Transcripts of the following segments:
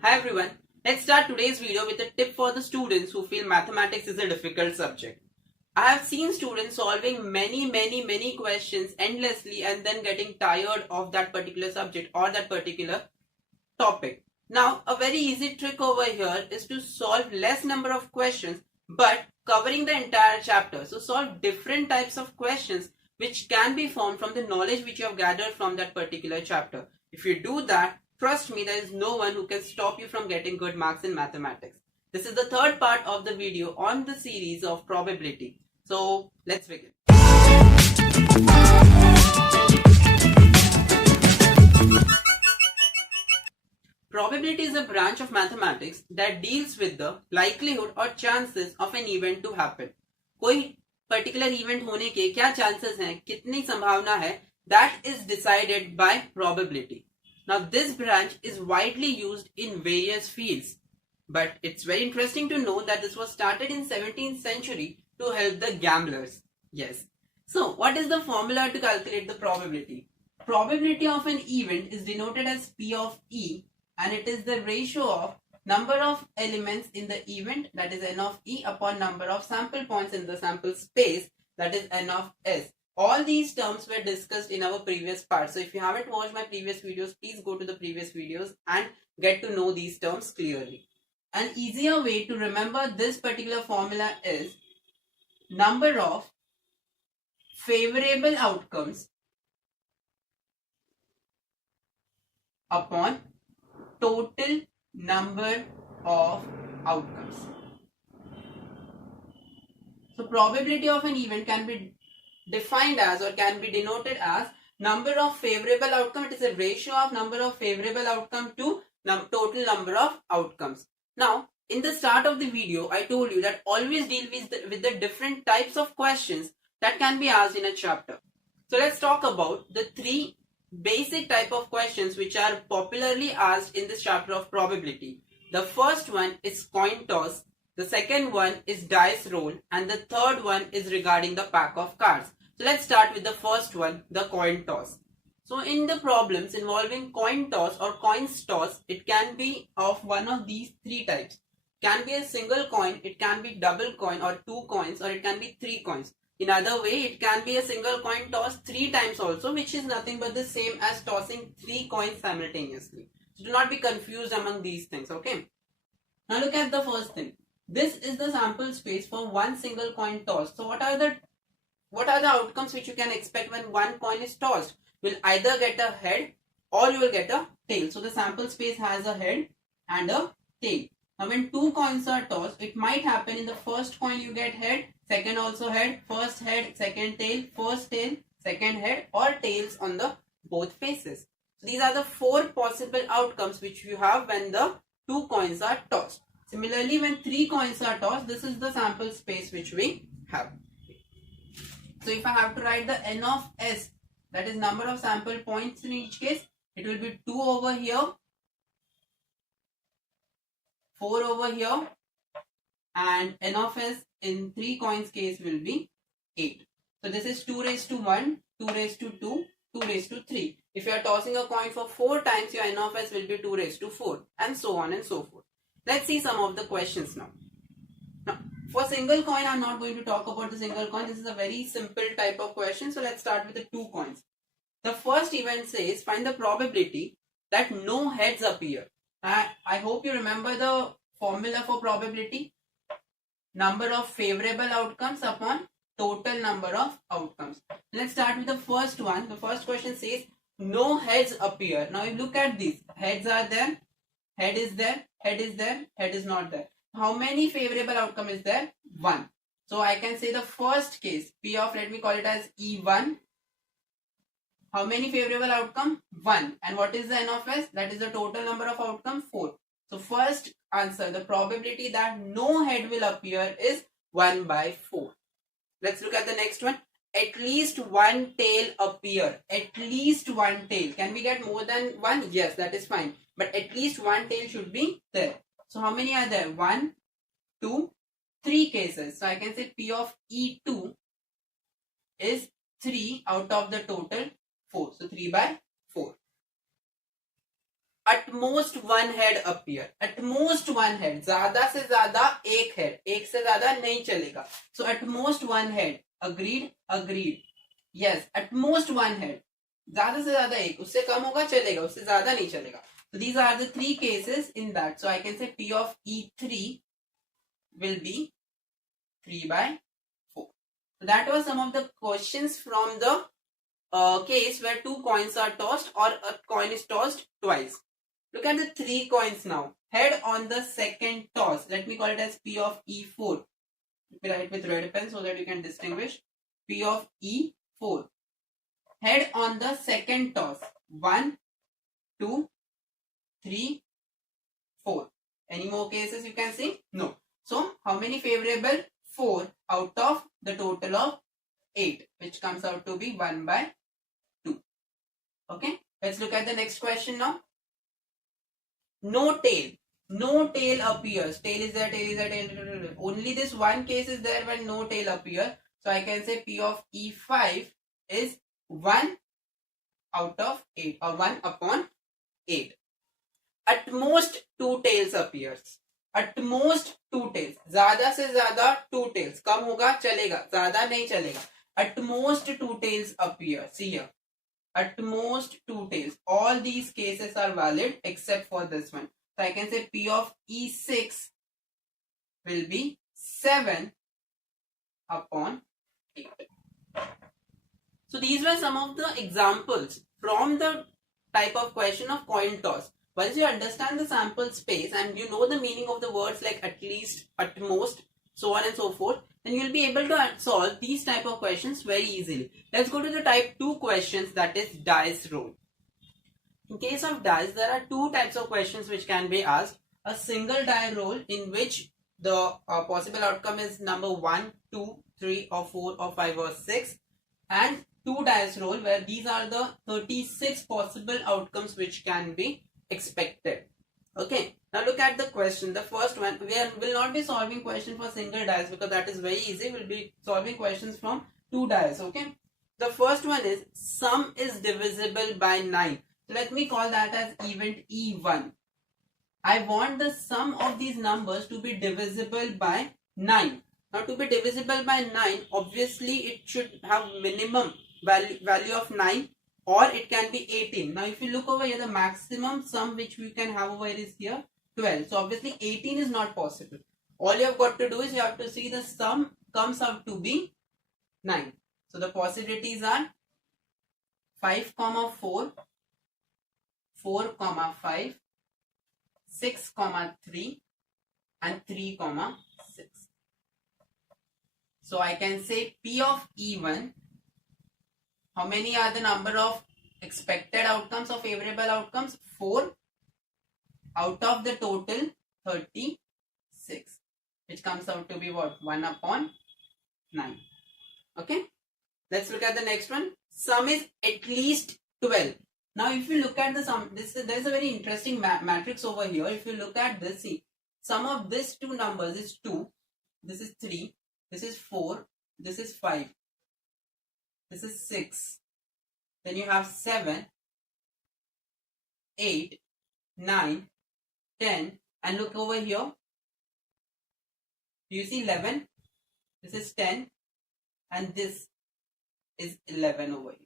Hi everyone, let's start today's video with a tip for the students who feel mathematics is a difficult subject. I have seen students solving many questions endlessly and then getting tired of that particular subject or that particular topic. Now, a very easy trick over here is to solve less number of questions but covering the entire chapter. So solve different types of questions which can be formed from the knowledge which you have gathered from that particular chapter. If you do that, trust me, there is no one who can stop you from getting good marks in mathematics. This is the third part of the video on the series of probability. So let's begin. Probability is a branch of mathematics that deals with the likelihood or chances of an event to happen. कोई particular event होने के क्या chances हैं, कितनी संभावना है, that is decided by probability. Now this branch is widely used in various fields, but it's very interesting to know that this was started in 17th century to help the gamblers. Yes. So what is the formula to calculate the probability? Probability of an event is denoted as P of E, and it is the ratio of number of elements in the event, that is n of E, upon number of sample points in the sample space, that is n of S. All these terms were discussed in our previous part. So if you haven't watched my previous videos, please go to the previous videos and get to know these terms clearly. An easier way to remember this particular formula is number of favorable outcomes upon total number of outcomes. So probability of an event can be defined as or can be denoted as number of favorable outcome. It is a ratio of number of favorable outcome to total number of outcomes. Now, in the start of the video, I told you that always deal with the different types of questions that can be asked in a chapter. So let's talk about the three basic type of questions which are popularly asked in this chapter of probability. The first one is coin toss, the second one is dice roll, and the third one is regarding the pack of cards. So let's start with the first one, the coin toss. So in the problems involving coin toss or coins toss, it can be of one of these three types. It can be a single coin, it can be double coin or two coins, or it can be three coins. In other way, it can be a single coin toss three times also, which is nothing but the same as tossing three coins simultaneously. So do not be confused among these things, okay? Now look at the first thing. This is the sample space for one single coin toss. So what are the outcomes which you can expect when one coin is tossed? You'll either get a head or you will get a tail. So the sample space has a head and a tail. Now when two coins are tossed, it might happen in the first coin you get head, second also head, first head, second tail, first tail, second head, or tails on the both faces. So these are the four possible outcomes which you have when the two coins are tossed. Similarly, when three coins are tossed, this is the sample space which we have. So if I have to write the n of S, that is number of sample points in each case, it will be 2 over here, 4 over here, and n of S in 3 coins case will be 8. So this is 2 raised to 1, 2 raised to 2, 2 raised to 3. If you are tossing a coin for 4 times, your n of S will be 2 raised to 4, and so on and so forth. Let's see some of the questions now. Now, for single coin, I'm not going to talk about the single coin. This is a very simple type of question. So let's start with the two coins. The first event says, find the probability that no heads appear. I hope you remember the formula for probability. Number of favorable outcomes upon total number of outcomes. Let's start with the first one. The first question says, no heads appear. Now you look at these. Heads are there. Head is there. Head is there. Head is not there. How many favorable outcome is there? 1. So I can say the first case, P of, let me call it as E1. How many favorable outcome? 1. And what is the n of S? That is the total number of outcome, 4. So first answer, the probability that no head will appear is 1 by 4. Let's look at the next one. At least one tail appear. At least one tail. Can we get more than one? Yes, that is fine. But at least one tail should be there. So how many are there? 1, 2, 3 cases. So I can say P of E2 is 3 out of the total 4. So 3 by 4. at most one head appear. At most one head, ज्यादा से ज्यादा एक head, एक से ज्यादा नहीं चलेगा. So at most one head. Agreed? Agreed. Yes, at most one head. ज्यादा से ज्यादा एक, उससे कम होगा चलेगा, उससे ज्यादा नहीं चलेगा. So these are the three cases in that. So I can say P of E3 will be 3 by 4. So that was some of the questions from the case where two coins are tossed or a coin is tossed twice. Look at the three coins now. Head on the second toss. Let me call it as P of E4. Let me write with red pen so that you can distinguish. P of E4. Head on the second toss. 1, 2, 3, 4. Any more cases you can see? No. So how many favorable? 4 out of the total of 8, which comes out to be 1 by 2. Okay. Let's look at the next question now. No tail. No tail appears. Tail is there, tail is there, tail. Only this one case is there when no tail appears. So I can say P of E5 is 1 out of 8 or 1 upon 8. At most 2 tails appears. At most 2 tails. ज़्यादा से ज़्यादा 2 tails. कम होगा चलेगा, ज़्यादा नहीं चलेगा. At most 2 tails appear. See here. At most 2 tails. All these cases are valid except for this one. So I can say P of E6 will be 7 upon 8. So these were some of the examples from the type of question of coin toss. Once you understand the sample space and you know the meaning of the words like at least, at most, so on and so forth, then you will be able to solve these type of questions very easily. Let's go to the type 2 questions, that is dice roll. In case of dice, there are two types of questions which can be asked. A single die roll in which the possible outcome is number 1, 2, 3 or 4 or 5 or 6, and two dice roll where these are the 36 possible outcomes which can be expected. Okay, now look at the question. The first one, will not be solving question for single dice because that is very easy. We'll be solving questions from two dice. Okay, the first one is sum is divisible by 9. So let me call that as event E1. I want the sum of these numbers to be divisible by 9. Now to be divisible by 9, obviously it should have minimum value of 9 or it can be 18. Now if you look over here, the maximum sum which we can have over here is here 12. So obviously 18 is not possible. All you have got to do is you have to see the sum comes out to be 9. So the possibilities are 5, 4, 4, 5, 6, 3 and 3, 6. So I can say P of E1, how many are the number of expected outcomes or favorable outcomes? 4 out of the total 36, which comes out to be what? 1 upon 9. Okay. Let's look at the next one. Sum is at least 12. Now if you look at the sum, there is a very interesting matrix over here. If you look at this, see, sum of these two numbers is 2, this is 3, this is 4, this is 5, this is 6, then you have 7, 8, 9, 10, and look over here. Do you see 11? This is 10 and this is 11 over here.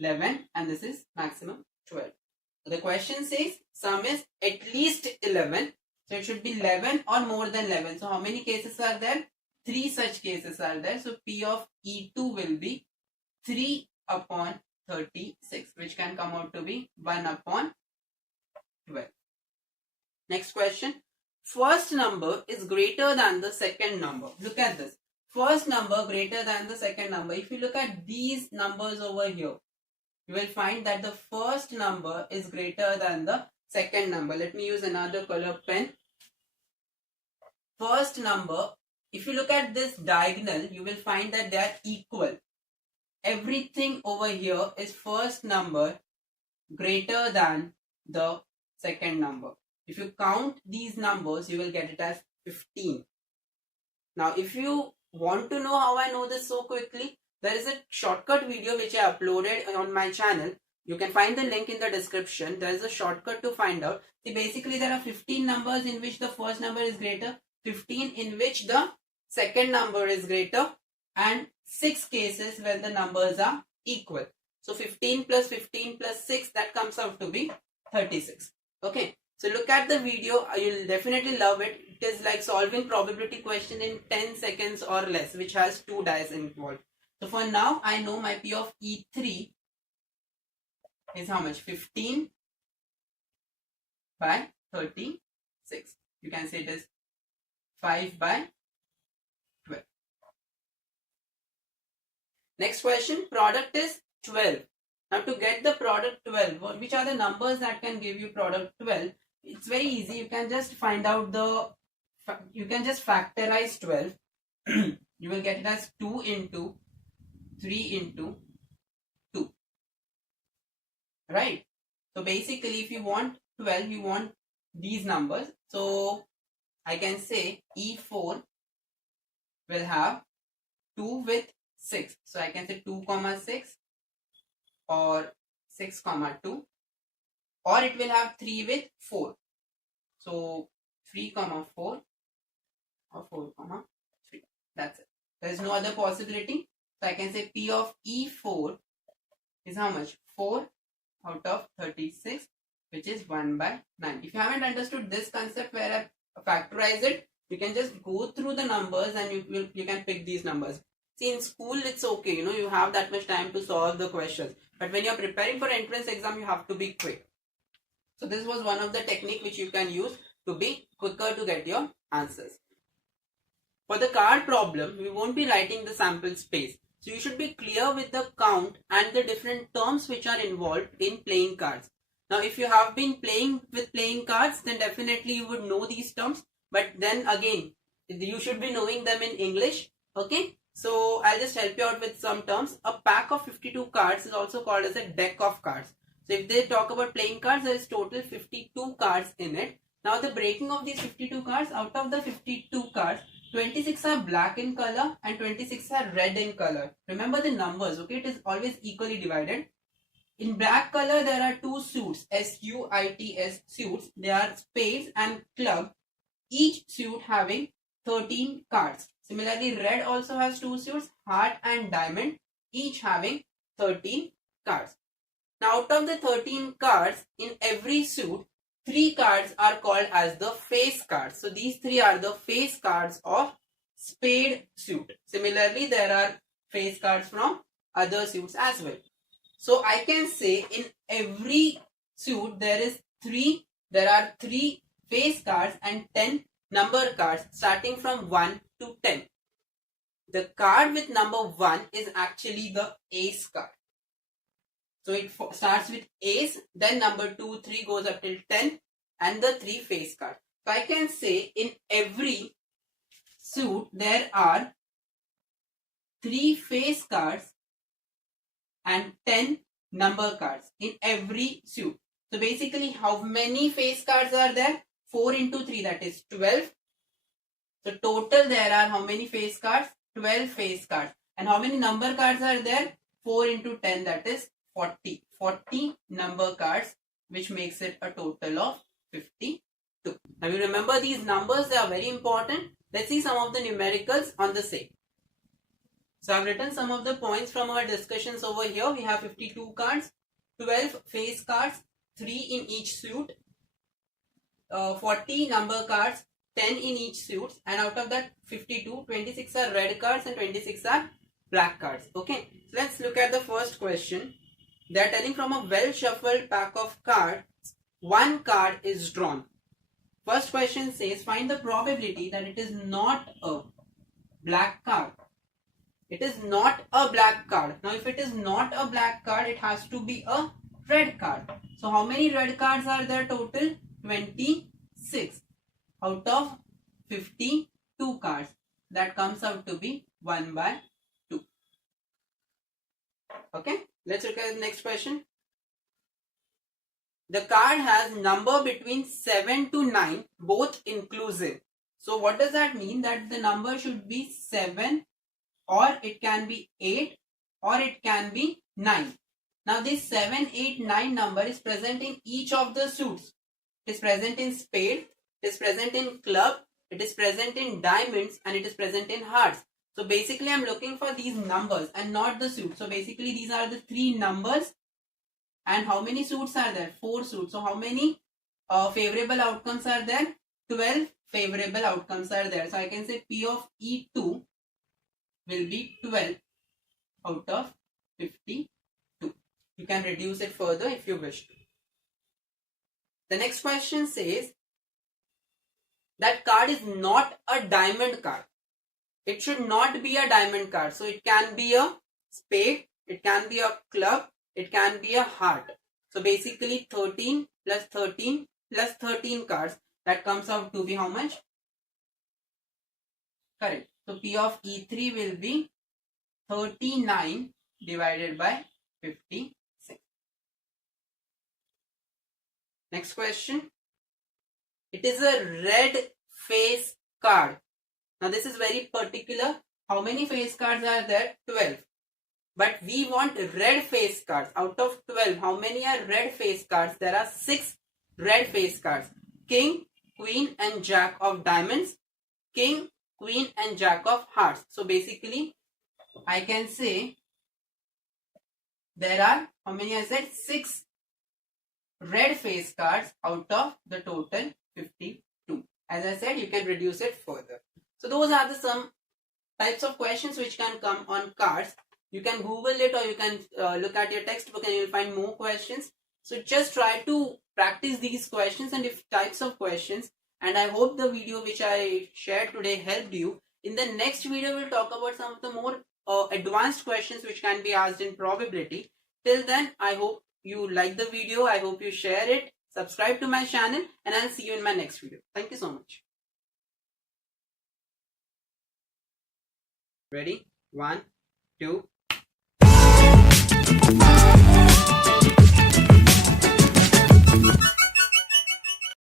11 and this is maximum 12. The question says sum is at least 11. So it should be 11 or more than 11. So how many cases are there? 3 such cases are there. So P of E2 will be 3 upon 36, which can come out to be 1 upon 12. Next question. First number is greater than the second number. Look at this. First number greater than the second number. If you look at these numbers over here, you will find that the first number is greater than the second number. Let me use another color pen. First number, if you look at this diagonal, you will find that they are equal. Everything over here is first number greater than the second number. If you count these numbers, you will get it as 15. Now, if you want to know how I know this so quickly, there is a shortcut video which I uploaded on my channel You can find the link in the description. There is a shortcut to find out. See, basically there are 15 numbers in which the first number is greater, 15 in which the second number is greater, and 6 cases when the numbers are equal. So 15 plus 15 plus 6, that comes out to be 36. Okay. So look at the video. You'll definitely love it. It is like solving probability question in 10 seconds or less, which has 2 dice involved. So for now, I know my P of E3 is how much? 15 by 36. You can say it is 5 by 12. Next question, product is 12. Now to get the product 12, which are the numbers that can give you product 12? It's very easy. You can just find out you can just factorize 12. You will get it as 2 into 3 into 2. Right? So basically if you want 12, you want these numbers. So I can say E4 will have 2 with 6. So I can say 2 comma 6 or 6 comma 2, or it will have 3 with 4. So 3 comma 4 or 4 comma 3. That's it. There is no other possibility. So I can say P of E4 is how much? 4 out of 36, which is 1 by 9. If you haven't understood this concept where I factorize it, you can just go through the numbers and you can pick these numbers. See, in school it's okay, you have that much time to solve the questions. But when you're preparing for entrance exam, you have to be quick. So this was one of the technique which you can use to be quicker to get your answers. For the card problem, we won't be writing the sample space. So you should be clear with the count and the different terms which are involved in playing cards. Now if you have been playing with playing cards, then definitely you would know these terms. But then again, you should be knowing them in English. Okay. So I'll just help you out with some terms. A pack of 52 cards is also called as a deck of cards. So if they talk about playing cards, there is total 52 cards in it. Now the breaking of these 52 cards, out of the 52 cards, 26 are black in color and 26 are red in color. Remember the numbers, okay? It is always equally divided. In black color, there are 2 suits, S-U-I-T-S suits. They are spades and club, each suit having 13 cards. Similarly, red also has 2 suits, heart and diamond, each having 13 cards. Now, out of the 13 cards, in every suit, 3 cards are called as the face cards. So, these 3 are the face cards of spade suit. Similarly, there are face cards from other suits as well. So, I can say in every suit, there are 3 face cards and 10 number cards starting from 1 to 10. The card with number 1 is actually the ace card. So it starts with ace, then number 2, 3 goes up till 10 and the 3 face cards. So I can say in every suit there are 3 face cards and 10 number cards in every suit. So basically how many face cards are there? 4 into 3, that is 12. So total there are how many face cards? 12 face cards. And how many number cards are there? 4 into 10, that is 40. 40 number cards, which makes it a total of 52. Now you remember these numbers, they are very important. Let's see some of the numericals on the same. So I've written some of the points from our discussions over here. We have 52 cards, 12 face cards, 3 in each suit, 40 number cards, 10 in each suit, and out of that 52, 26 are red cards and 26 are black cards. Okay, so let's look at the first question. They are telling from a well shuffled pack of cards, 1 card is drawn. First question says find the probability that it is not a black card. It is not a black card. Now if it is not a black card, it has to be a red card. So how many red cards are there total? 26 out of 52 cards. That comes out to be 1 by 2. Okay, let's look at the next question. The card has number between 7 to 9, both inclusive. So what does that mean? That the number should be 7, or it can be 8, or it can be 9. Now this 7, 8, 9 number is present in each of the suits. It is present in spade, it is present in club, it is present in diamonds, and it is present in hearts. So basically I'm looking for these numbers and not the suit. So basically these are the 3 numbers. And how many suits are there? 4 suits. So how many favorable outcomes are there? 12 favorable outcomes are there. So I can say P of E2 will be 12 out of 52. You can reduce it further if you wish to. The next question says that card is not a diamond card. It should not be a diamond card. So it can be a spade, it can be a club, it can be a heart. So basically 13 plus 13 plus 13 cards. That comes out to be how much? Correct. So P of E3 will be 39 divided by 56. Next question. It is a red face card. Now this is very particular. How many face cards are there? 12. But we want red face cards. Out of 12, how many are red face cards? There are 6 red face cards. King, Queen and Jack of diamonds. King, Queen and Jack of hearts. So basically, I can say there are, how many I said? 6 red face cards out of the total 52. As I said, you can reduce it further. So those are the some types of questions which can come on cards. You can Google it, or you can look at your textbook and you'll find more questions. So just try to practice these questions and if types of questions. And I hope the video which I shared today helped you. In the next video, we'll talk about some of the more advanced questions which can be asked in probability. Till then, I hope you like the video. I hope you share it. Subscribe to my channel and I'll see you in my next video. Thank you so much. Ready? 1, 2.